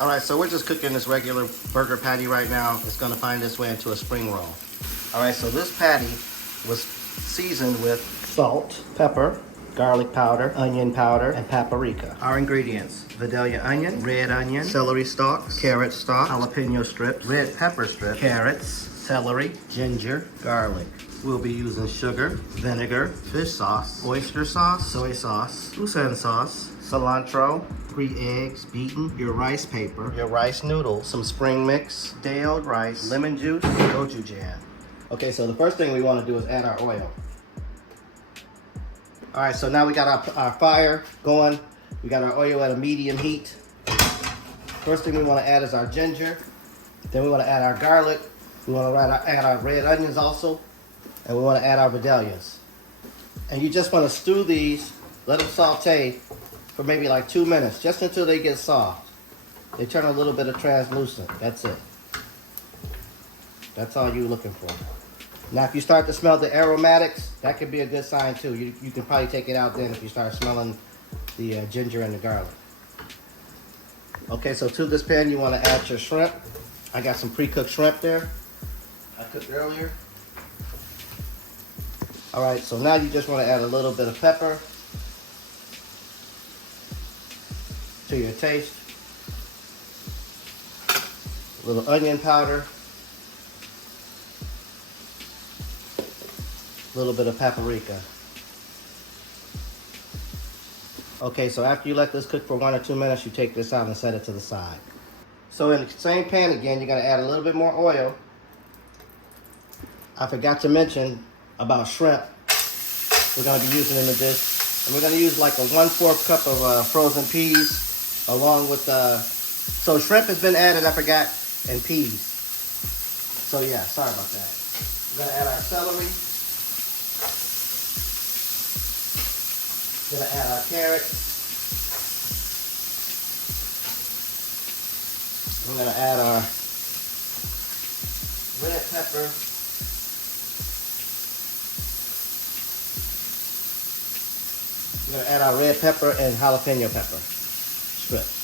All right, so we're just cooking this regular burger patty right now. It's gonna find its way into a spring roll. All right, so this patty was seasoned with salt, pepper, garlic powder, onion powder, and paprika. Our ingredients: Vidalia onion, red onion, celery stalks, carrot stalks, jalapeno strips, red pepper strips, carrots, celery, ginger, garlic. We'll be using sugar, vinegar, fish sauce, oyster sauce, soy sauce, Busan sauce, cilantro, 3 eggs beaten, your rice paper, your rice noodles, some spring mix, day-old rice, lemon juice, and gochujang. Okay, so the first thing we want to do is add our oil. All right, so now we got our fire going. We got our oil at a medium heat. First thing we want to add is our ginger. Then we want to add our garlic. We want to add our red onions also. And we want to add our vidalias. And you just want to stew these, let them saute for maybe like 2 minutes, just until they get soft. They turn a little bit of translucent. That's it. That's all you're looking for. Now, if you start to smell the aromatics, that could be a good sign too. You can probably take it out then if you start smelling the ginger and the garlic. Okay, so to this pan, you want to add your shrimp. I got some pre-cooked shrimp there. I cooked earlier. All right, so now you just want to add a little bit of pepper to your taste. A little onion powder. A little bit of paprika. Okay, so after you let this cook for 1 or 2 minutes, you take this out and set it to the side. So in the same pan again, you're gonna add a little bit more oil. I forgot to mention about shrimp. We're gonna be using in the dish. And we're gonna use like a 1/4 cup of frozen peas along with, so shrimp has been added, I forgot, and peas. So yeah, sorry about that. We're gonna add our celery. We're gonna add our carrots. We're gonna add our red pepper. We're gonna add our red pepper and jalapeno pepper strips.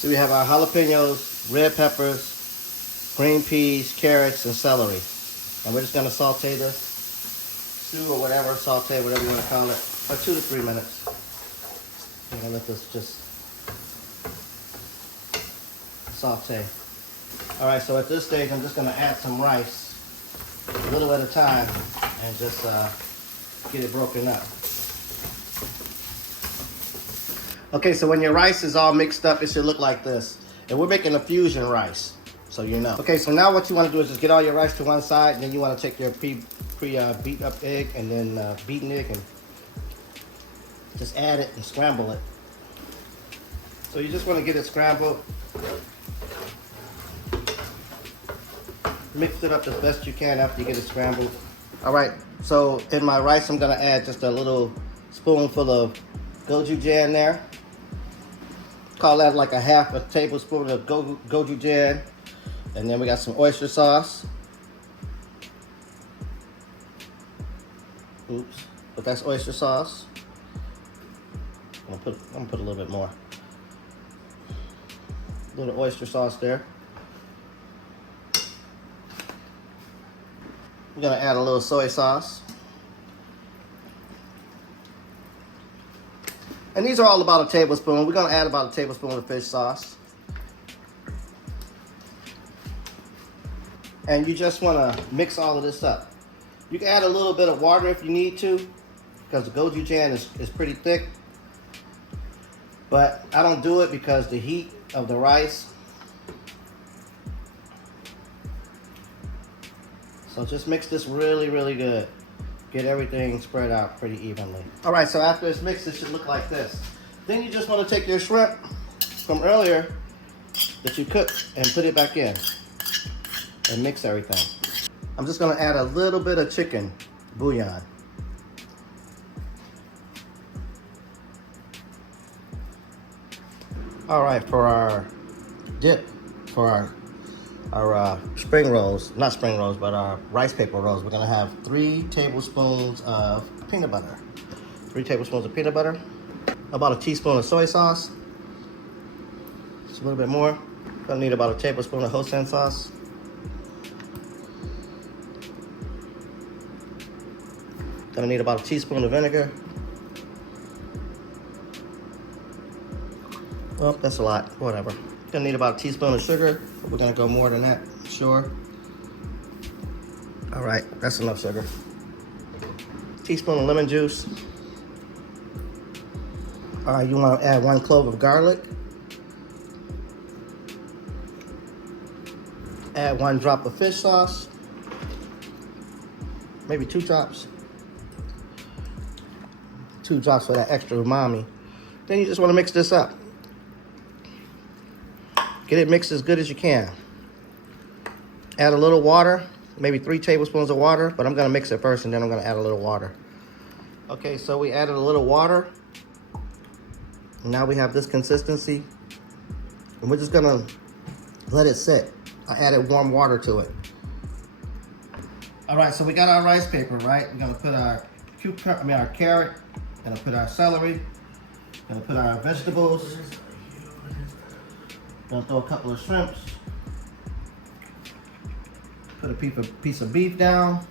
So we have our jalapenos, red peppers, green peas, carrots, and celery. And we're just gonna saute this, stew or whatever, saute, whatever you wanna call it, for 2 to 3 minutes. I'm gonna let this just saute. All right, so at this stage, I'm just gonna add some rice, a little at a time, and just get it broken up. Okay, so when your rice is all mixed up, it should look like this. And we're making a fusion rice, so you know. Okay, so now what you want to do is just get all your rice to one side, and then you want to take your beat up egg and then beaten egg and just add it and scramble it. So you just want to get it scrambled. Mix it up as best you can after you get it scrambled. All right, so in my rice, I'm gonna add just a little spoonful of gochujang there. Call that like a 1/2 tablespoon of gochujang. And then we got some oyster sauce. Oops, but that's oyster sauce. I'm gonna put a little bit more. A little oyster sauce there. We're gonna add a little soy sauce. And these are all about a tablespoon. We're gonna add about a tablespoon of fish sauce. And you just wanna mix all of this up. You can add a little bit of water if you need to, because the gochujang is pretty thick. But I don't do it because the heat of the rice. So just mix this really, really good. Get everything spread out pretty evenly. All right, so after it's mixed, it should look like this. Then you just want to take your shrimp from earlier that you cooked and put it back in and mix everything. I'm just gonna add a little bit of chicken bouillon. All right, for our dip, for our spring rolls, not spring rolls, but our rice paper rolls, we're gonna have 3 tablespoons of peanut butter. 3 tablespoons of peanut butter, about a teaspoon of soy sauce, a little bit more. Gonna need about a tablespoon of hoisin sauce. Gonna need about a teaspoon of vinegar. Well, that's a lot, whatever. Gonna need about a teaspoon of sugar. We're gonna go more than that, sure. All right, that's enough sugar. Teaspoon of lemon juice. All right, you wanna add 1 clove of garlic. Add 1 drop of fish sauce. Maybe 2 drops. 2 drops for that extra umami. Then you just wanna mix this up. Get it mixed as good as you can. Add a little water, maybe 3 tablespoons of water, but I'm gonna mix it first and then I'm gonna add a little water. Okay, so we added a little water. Now we have this consistency. And we're just gonna let it sit. I added warm water to it. All right, so we got our rice paper, right? We're gonna put our our carrot, gonna put our celery, gonna put our vegetables. Gonna throw a couple of shrimps. Put a piece of beef down.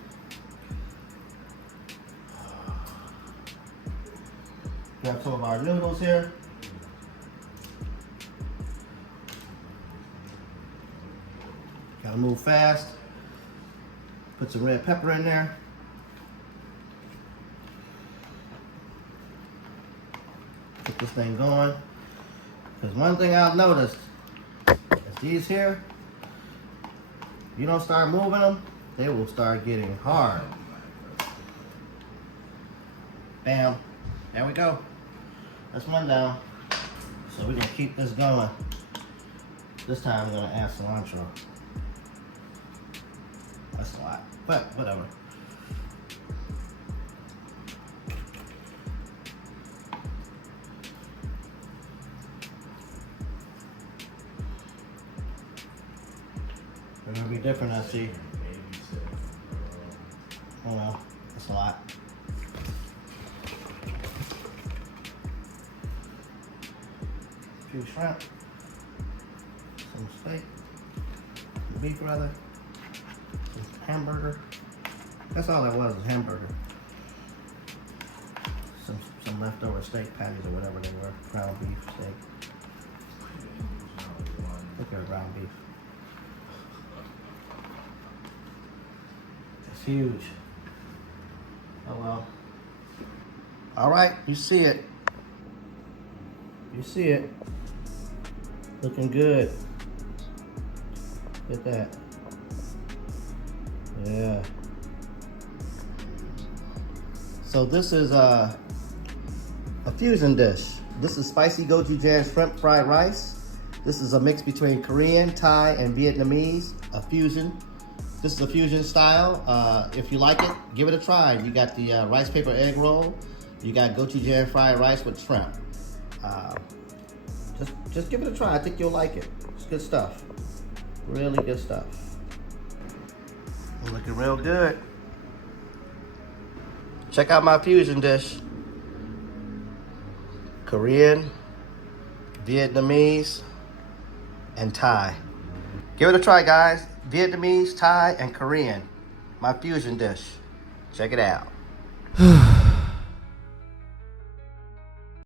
Grab some of our noodles here. Gotta move fast. Put some red pepper in there. Get this thing going. Because one thing I've noticed is these here, if you don't start moving them, they will start getting hard. Bam. There we go. That's one down. So we're gonna keep this going. This time we're gonna add cilantro. That's a lot, but whatever. It's gonna be different, I see. Oh well, that's a lot. A few shrimp, some steak, some beef rather, some hamburger. That's all that was hamburger. Some leftover steak patties or whatever they were, ground beef steak. I think they were ground beef. It's huge. Oh well. All right, you see it. You see it. Looking good. Look at that. Yeah. So this is a fusion dish. This is spicy gochujang shrimp fried rice. This is a mix between Korean, Thai, and Vietnamese. A fusion. This is a fusion style. If you like it, give it a try. You got the rice paper egg roll. You got gochujang fried rice with shrimp. Just give it a try. I think you'll like it. It's good stuff. Really good stuff. Looking real good. Check out my fusion dish. Korean, Vietnamese, and Thai. Give it a try, guys. Vietnamese, Thai, and Korean. My fusion dish. Check it out.